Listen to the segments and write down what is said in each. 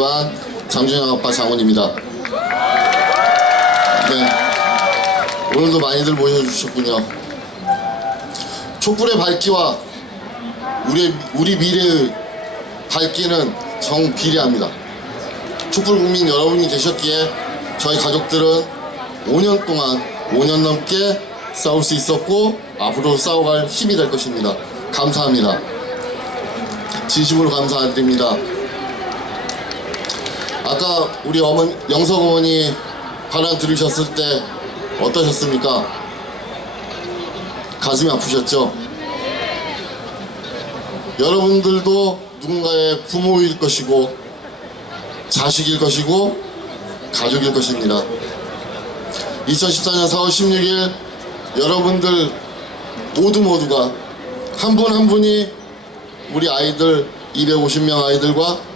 반 장준영 아빠 장원입니다. 네. 오늘도 많이들 모여주셨군요. 촛불의 밝기와 우리 우리 미래의 밝기는 정비례합니다. 촛불 국민 여러분이 계셨기에 저희 가족들은 5년 동안 5년 넘게 싸울 수 있었고 앞으로 싸워갈 힘이 될 것입니다. 감사합니다. 진심으로 감사드립니다. 아까 우리 어머니 영석 어머니 발언 들으셨을 때 어떠셨습니까? 가슴이 아프셨죠? 여러분들도 누군가의 부모일 것이고 자식일 것이고 가족일 것입니다. 2014년 4월 16일 여러분들 모두 모두가 한 분한 분이 우리 아이들 250명 아이들과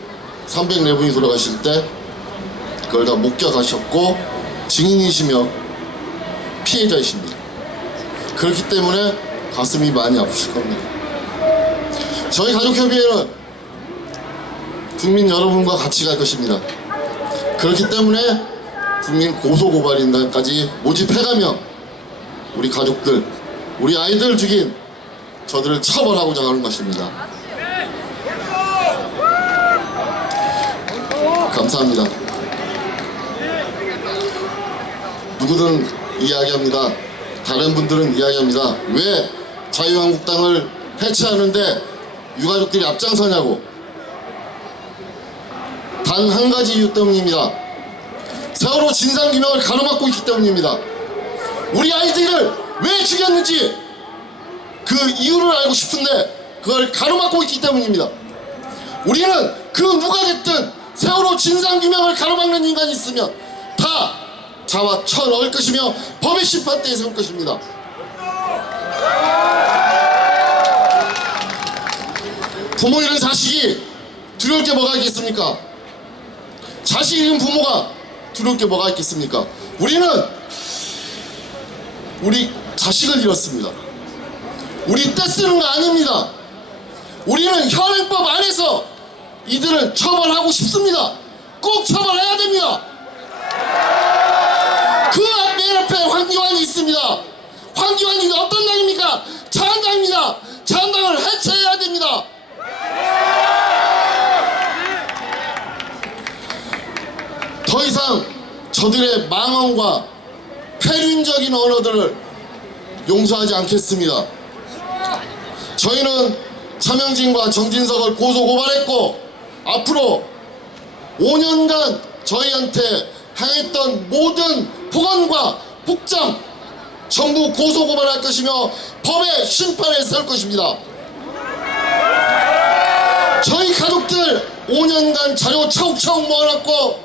304분이 돌아가실 때 그걸 다 목격하셨고 증인이시며 피해자이십니다. 그렇기 때문에 가슴이 많이 아프실 겁니다. 저희 가족협의회는 국민 여러분과 같이 갈 것입니다. 그렇기 때문에 국민 고소고발인단까지 모집해가며 우리 가족들, 우리 아이들 죽인 저들을 처벌하고자 하는 것입니다. 감사합니다. 누구든 이야기합니다. 다른 분들은 이야기합니다. 왜 자유한국당을 해체하는데 유가족들이 앞장서냐고. 단 한 가지 이유 때문입니다. 세월호 진상규명을 가로막고 있기 때문입니다. 우리 아이들을 왜 죽였는지 그 이유를 알고 싶은데 그걸 가로막고 있기 때문입니다. 우리는 그 누가 됐든 세월호 진상규명을 가로막는 인간이 있으면 다 자와 쳐 넣을 것이며 법의 심판대에 세울 것입니다. 부모 잃은 자식이 두려울 게 뭐가 있겠습니까? 자식 잃은 부모가 두려울 게 뭐가 있겠습니까? 우리는 우리 자식을 잃었습니다. 우리 떼쓰는 거 아닙니다. 우리는 현행법 안에서 이들을 처벌하고 싶습니다. 꼭 처벌해야 됩니다. 그맨 앞에 황교안이 있습니다. 황교안이 어떤 당입니까? 자한당입니다. 자한당을 해체해야 됩니다. 더 이상 저들의 망언과 폐륜적인 언어들을 용서하지 않겠습니다. 저희는 차명진과 정진석을 고소 고발했고 앞으로 5년간 저희한테 행했던 모든 폭언과 폭장 전부 고소 고발할 것이며 법의 심판에 세울 것입니다. 저희 가족들 5년간 자료 차곡차곡 모아놨고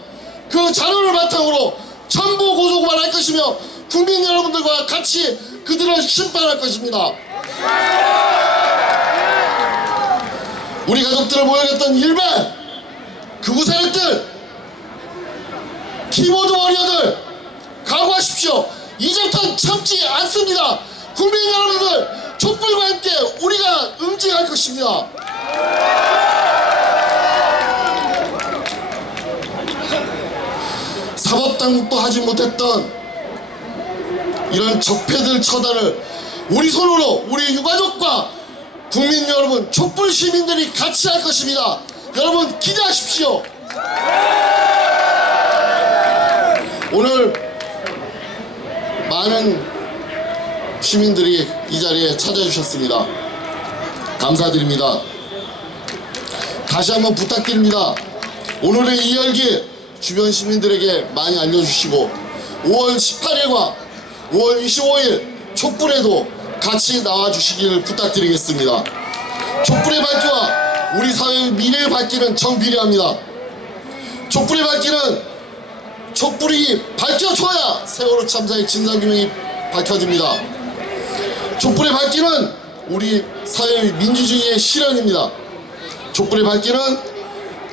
그 자료를 바탕으로 전부 고소 고발할 것이며 국민 여러분들과 같이 그들을 심판할 것입니다. 우리 가족들을 모여냈던 일베 극우 세력들 키보드 워리어들 각오하십시오. 이제부터 참지 않습니다. 국민 여러분들 촛불과 함께 우리가 응징할 것입니다. 사법당국도 하지 못했던 이런 적폐들 처단을 우리 손으로 우리 유가족과 국민 여러분 촛불 시민들이 같이 할 것입니다. 여러분 기대하십시오. 오늘 많은 시민들이 이 자리에 찾아주셨습니다. 감사드립니다. 다시 한번 부탁드립니다. 오늘의 이 열기 주변 시민들에게 많이 알려주시고 5월 18일과 5월 25일 촛불에도 같이 나와주시기를 부탁드리겠습니다. 촛불의 밝기와 우리 사회의 미래의 밝기는 정비례합니다. 촛불의 밝기는 촛불이 밝혀줘야 세월호 참사의 진상규명이 밝혀집니다. 촛불의 밝기는 우리 사회의 민주주의의 실현입니다. 촛불의 밝기는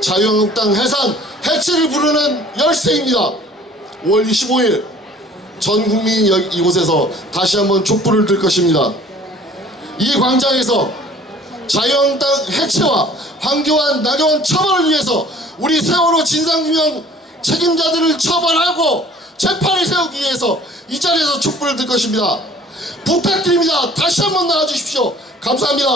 자유한국당 해산 해체를 부르는 열쇠입니다. 5월 25일 전 국민이 여- 이곳에서 다시 한번 촛불을 들 것입니다. 이 광장에서 자유한국당 해체와 황교안, 나경원 처벌을 위해서 우리 세월호 진상규명 책임자들을 처벌하고 재판에 세우기 위해서 이 자리에서 촛불을 들 것입니다. 부탁드립니다. 다시 한번 나와주십시오. 감사합니다.